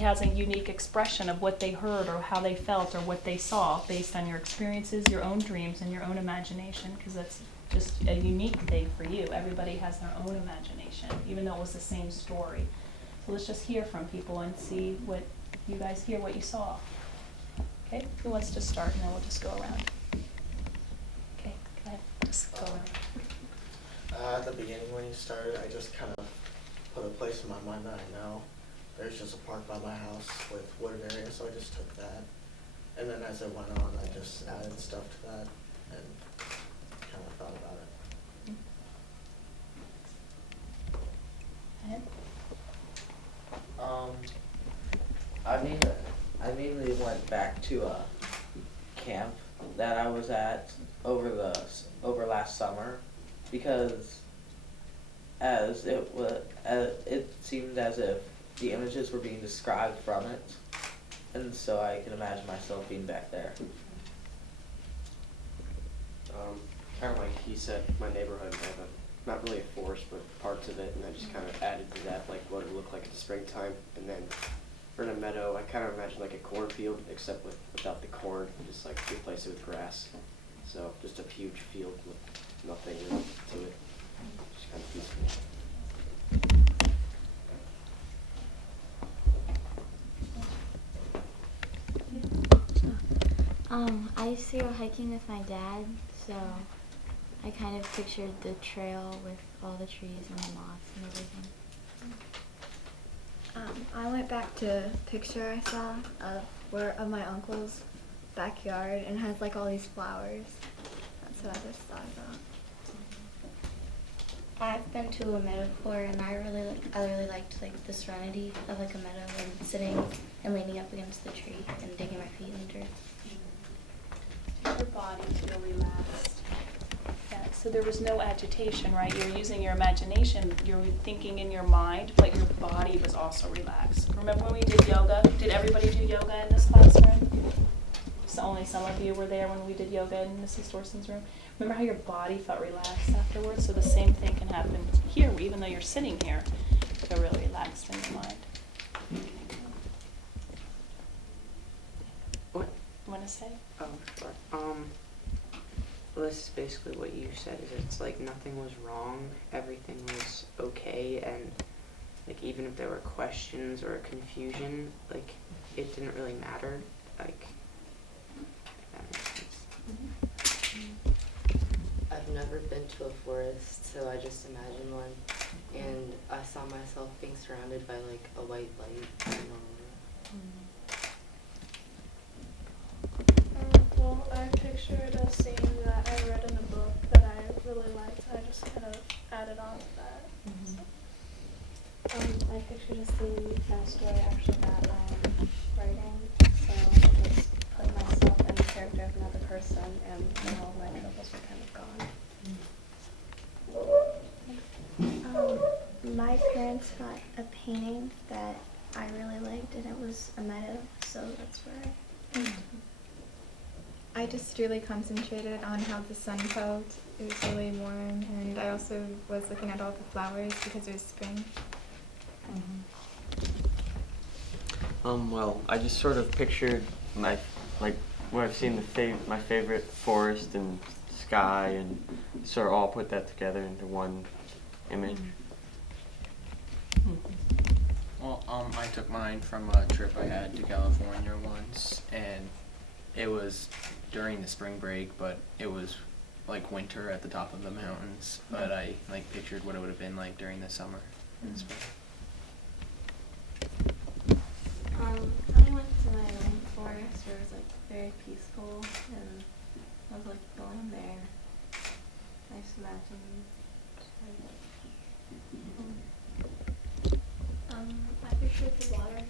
has a unique expression of what they heard or how they felt or what they saw based on your experiences, your own dreams, and your own imagination, because that's just a unique thing for you. Everybody has their own imagination, even though it was the same story. So let's just hear from people and see what you guys hear, what you saw. Okay, who wants to start, and then we'll just go around. Okay, go ahead, just go around. At the beginning when you started, I just kind of put a place in my mind that I know. There's just a park by my house with wooded area, so I just took that. And then as it went on, I just added stuff to that and kind of thought about it. Ed? I mainly went back to a camp that I was at over last summer, because it seemed as if the images were being described from it, and so I can imagine myself being back there. Kind of like he said, my neighborhood had not really a forest, but parts of it, and I just kind of added to that, like what it looked like in the springtime. And then for in a meadow, I kind of imagined like a cornfield, except without the corn, just like replace it with grass. So just a huge field with nothing really to it, just kind of peaceful. I used to go hiking with my dad, so I kind of pictured the trail with all the trees and the moss and everything. I went back to a picture I saw of my uncle's backyard, and it has like all these flowers. That's what I just thought about. I've been to a meadow before, and I really liked like the serenity of like a meadow and sitting and leaning up against the tree and digging my feet in the dirt. Your body feel relaxed. Yeah, so there was no agitation, right? You're using your imagination, you're thinking in your mind, but your body was also relaxed. Remember when we did yoga? Did everybody do yoga in this classroom? So only some of you were there when we did yoga in Mrs. Dorson's room. Remember how your body felt relaxed afterwards? So the same thing can happen here, even though you're sitting here, you feel really relaxed in your mind. What? You want to say? Oh, sure. Well, this is basically what you said, is it's like nothing was wrong, everything was okay, and like even if there were questions or confusion, like it didn't really matter, like, if that makes sense. I've never been to a forest, so I just imagined one, and I saw myself being surrounded by like a white light. I don't know. Well, I pictured a scene that I read in a book that I really liked. I just kind of added on to that. I pictured a scene and a story actually that I'm writing, so I just put myself in the character of another person, and then all of my troubles were kind of gone. My parents got a painting that I really liked, and it was a meadow, so that's where I just really concentrated on how the sun felt. It was really warm, and I also was looking at all the flowers because it was spring. Well, I just sort of pictured where I've seen my favorite forest and sky, and sort of all put that together into one image. Well, I took mine from a trip I had to California once, and it was during the spring break, but it was like winter at the top of the mountains, but I like pictured what it would have been like during the summer and spring. I went to my own forest where it was like very peaceful, and I was like going there. I just imagined. I pictured the water.